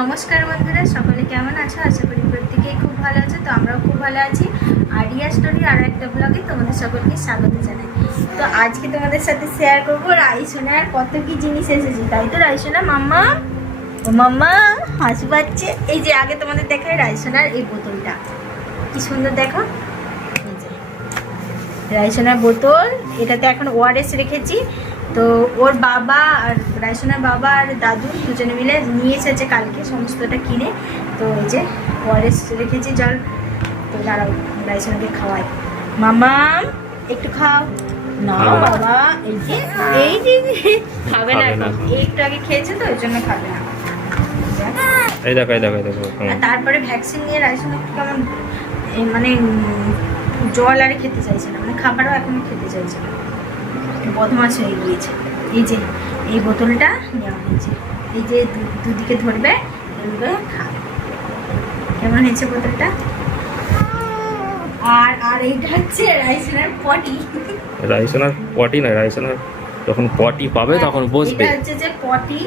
নমস্কার বন্ধুরা, সকলে কেমন আছো? আশা করি প্রত্যেকেই খুব ভালো আছে। তো আমরাও খুব ভালো আছি। আর রিয়া স্টোরি আরও একটা ব্লগে তোমাদের সকলকে স্বাগত জানাই। তো আজকে তোমাদের সাথে শেয়ার করবো রাইসোনার কত কি জিনিস এসেছে, তাই তো? রাইসোনা মাম্মা, ও মাম্মা হাসি পাচ্ছে। এই যে আগে তোমাদের দেখায় রাইসোনার এই বোতলটা, কি সুন্দর দেখো। এই যে রাইসোনার বোতল, এটাতে এখন ওআরএস রেখেছি। তো ওর বাবা আর রাইসোনার বাবা আর দাদু দুজনে মিলে নিয়ে এসেছে কালকে সমস্তটা কিনে। তো এই যে ওআরএস রেখেছি জল। তো দাঁড়াও রাইসোনাকে খাওয়াই। মামা একটু খাও না বাবা। এই যে খাবে না, একটু আগে খেয়েছে তো ওই জন্য খাবে না। এই দেখো এই দেখো এই দেখো। তারপরে ভ্যাকসিন নিয়ে রাইসোনা কেমন মানে জল আর খেতে চাইছে না, মানে খাবারও এখনো খেতে চাইছে না, বদমাশ হয়ে গিয়েছে। এই যে এই বোতলটা নেওয়া হয়েছে, এই যে দুদিকে ধরবে এগুলো খাবে। কেমন হয়েছে বোতলটা? আর আর এইটা হচ্ছে রাইসোনার পটি। রাইসোনার পটি না, রাইসোনার যখন পটি পাবে তখন বসবে। এটা হচ্ছে যে পটি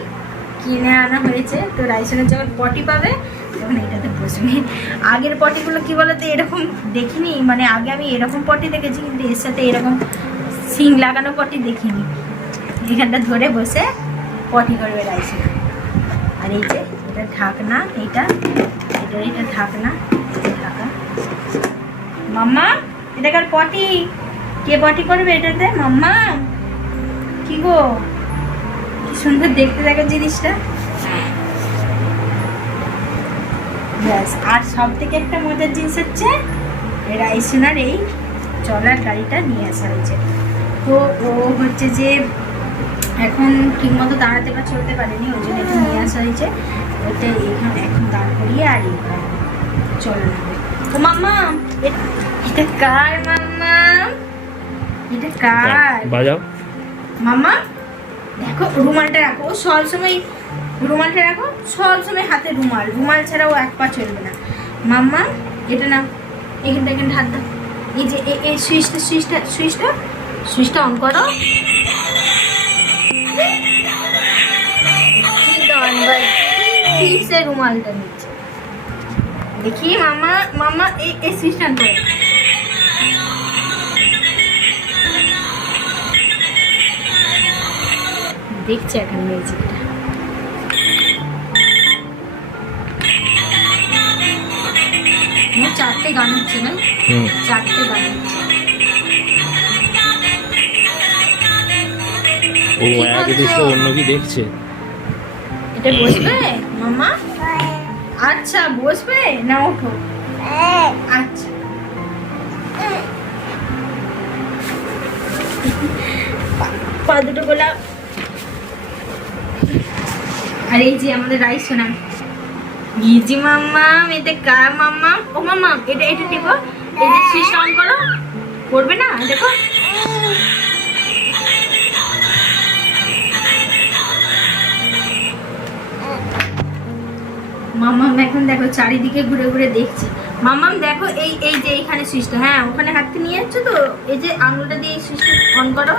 কিনে আনা হয়েছে। তো রাইসোনার যখন পটি পাবে তখন এটাতে বসবে। আগের পটিগুলো কি বলতো এরকম দেখিনি, মানে আগে আমি এরকম পটি দেখেছি, কিন্তু এর সাথে এরকম সিং লাগানো পটি দেখিনি। এখানটা ধরে বসে পটি করবে রাইসোনা। আর এই যে এটা ঢাকনা, এটা ঢাকনা, ঢাকা। মাম্মা এটাকার পটি, কে পটি করবে এটাতে? মাম্মা কি গো, কি সুন্দর দেখতে দেখো জিনিসটা। ব্যাস, আর সব থেকে একটা মজার জিনিস হচ্ছে রাইসোনার এই চলার গাড়িটা নিয়ে আসা হয়েছে। তো ও হচ্ছে যে এখন ঠিকমতো দাঁড়াতে বা চলতে পারেনি, ওই জন্য এটা নিয়ে আসা হয়েছে। ওটা এখানে এখন দাঁড় করিয়ে আর চলে নেবে। ও মাম্মা এটা কার? মাম্মা এটা কার? বাজাও মাম্মা দেখো, রুমালটা রাখো। ও সবসময় রুমালটা রাখো, সবসময় হাতে রুমাল, রুমাল ছাড়া ও এক পা চলবে না। মাম্মা এটা না, এখানটা হাত দাও। এই যে এই সুইচটা অন করো। রুমালটা নিচ্ছে দেখি। মাম্মা এই সুইচটা অন করো। দেখছে এখন মিউজিকটা। চারটে গান হচ্ছে না? চারটে গান হচ্ছে। ও এক দৃশ্য অন্য কি দেখছে। এটা বসবে মামা? আচ্ছা বসবে না, ওঠো। আচ্ছা পা দুটো গোলাপ। আর এই যে আমাদের রাইসোনা। ইজি মাম্মা, এটা কার মাম্মা? ও মাম্মা এটা টিপো, এই যে সুইচ অন করো। করবে না দেখো। মাম্মাম এখন দেখো চারিদিকে ঘুরে ঘুরে দেখছে। মাম্মাম দেখো এই যে এইখানে সুইচটা, হ্যাঁ ওখানে হাতটা নিয়ে যাচ্ছে তো, এই যে আঙুলটা দিয়ে এই সুইচটা অন করো।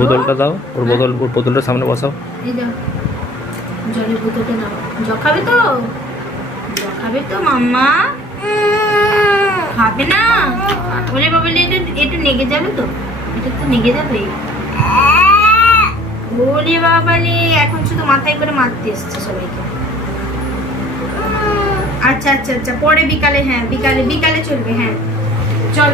বোতলটা দাও, ওর বোতলটা সামনে বসাও। এই দাও জলের বোতলটা নাও। খাবে তো? খাবে তো মাম্মা? খাবে না বলে বাবলি, এটা নেগে যাবে তো, এটা তো নেগে যাবে। বলি বাবালি এখন শুধু মাথায় করে মারতে এসছে সবাইকে। আচ্ছা আচ্ছা আচ্ছা, পরে বিকালে, হ্যাঁ বিকালে চলবে। হ্যাঁ চল।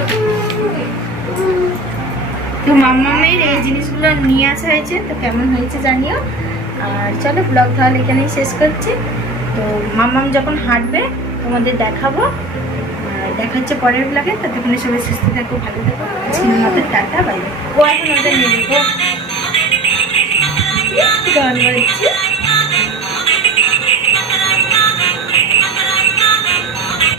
তো মাম্মামের এই জিনিসগুলো নিয়ে আসা হয়েছে, তো কেমন হয়েছে জানিও। আর চলো ব্লগ তাহলে এখানেই শেষ করছি। তো মাম্মাম যখন হাঁটবে তোমাদের দেখাবো, দেখা হচ্ছে পরের ব্লগে। ততক্ষণে সবাই সুস্থ থাকো, ভালো থাকো। সিনেমাতে টাটা, বাই বাই। ও এখন ওদের নেবে গান বাজছে।